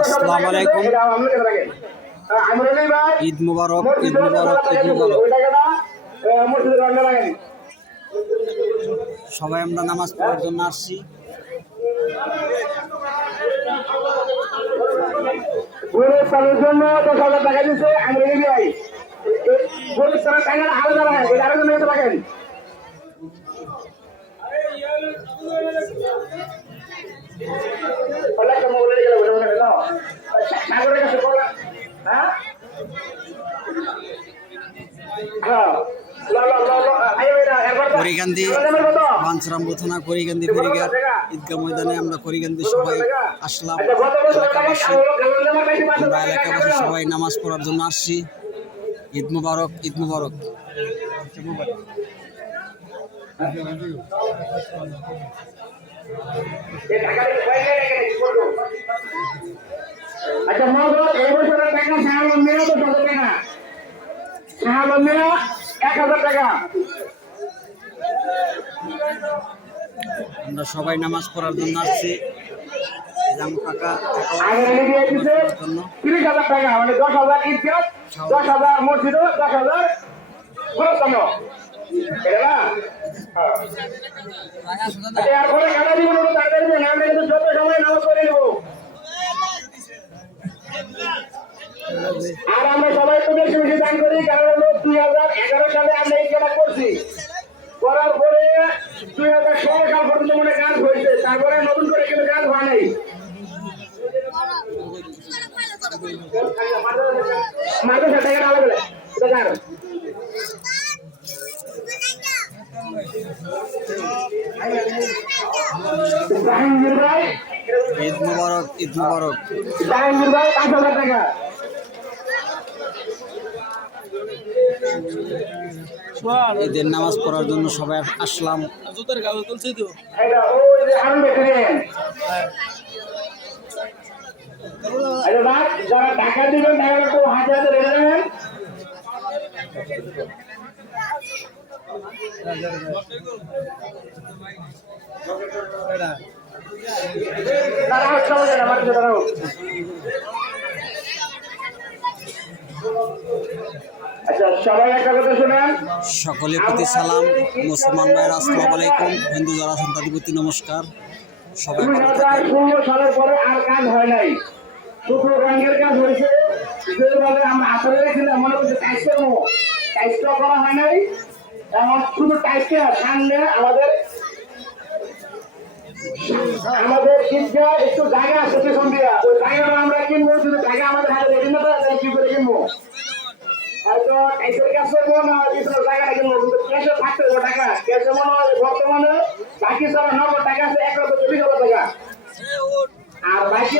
আসসালামু আলাইকুম। ঈদ মুবারক, ঈদ মুবারক, ঈদ মুবারক। সবাই আমরা নামাজ পড়ার জন্য আসছি। জন্য 10,000 টাকা দিচ্ছে আলাদা রাখেন। করিকান্দি বাঞ্ছরামপুর থানা করিকান্দি ফেরিঘাট ঈদগাহ ময়দানে আমরা করিকান্দি সবাই আসলাম। আমরা এলাকাবাসী সবাই নামাজ পড়ার জন্য আসছি। ঈদ মুবারক, ঈদ মুবারক। আচ্ছা এই বছরের টাকা 1,000 টাকা। আমরা সবাই নামাজ পড়ার জন্য আসছি। কাকা 30,000 টাকা, মানে 10,000 ঈদগাহ, 10,000 মসজিদ, 10,000 গোরস্থান। এরপরে খেলা দিব যত সময় নামাজ পড়ে নেব। আর আমরা সবাই তো বেশি বেশি দান করি, কারণ 2011 সালে আমরা এই খেলা করছি। করার পরে 2016 সাল পর্যন্ত মনে কাজ হয়েছে, তারপরে নতুন করে কিন্তু কাজ হয় নাই। মাদ্রাসা টাকা আলাদা জাহাঙ্গীর ভাই, ঈদ মুবারক, ঈদ মুবারক। জাহাঙ্গীর ভাই 5,000 টাকা। ঈদের নামাজ পড়ার জন্য সবাই আসলাম। যারা টাকা দিবেন তারা একটু হাতে হাতে রেখে দেবেন। আচ্ছা, সবাই একটা কথা শুনেন। সকলের প্রতি সালাম। মুসলমান ভাইয়ের আসসালামু আলাইকুম। হিন্দু যারা আছেন তাদের প্রতি নমস্কার। সবাই ভালো থাকেন। 2016 সালের পরে আর কাজ হয় নাই, শুধু রঙের কাজ হয়েছে। যেভাবে আমরা আসলে রেখেছিলাম মনে করছি টাইস করা হয় নাই। এখন শুধু টাইসটা টানলে আমাদের ঈদগাহ একটু জায়গা আছে পেছন দিয়া, ওই জায়গাটা আমরা কিনবো। যদি জায়গা আমাদের হাতে রেডি না থাকে কি করে কিনবো? হয়তো টাইসের কাজ করবো না, পিছনের জায়গাটা কিনবো, কিন্তু ক্যাশে থাকতে হবে টাকা। ক্যাশে মনে হয় বর্তমানে বাকি সব 9 টাকা আছে, 1,20,000 টাকা। আর বাকি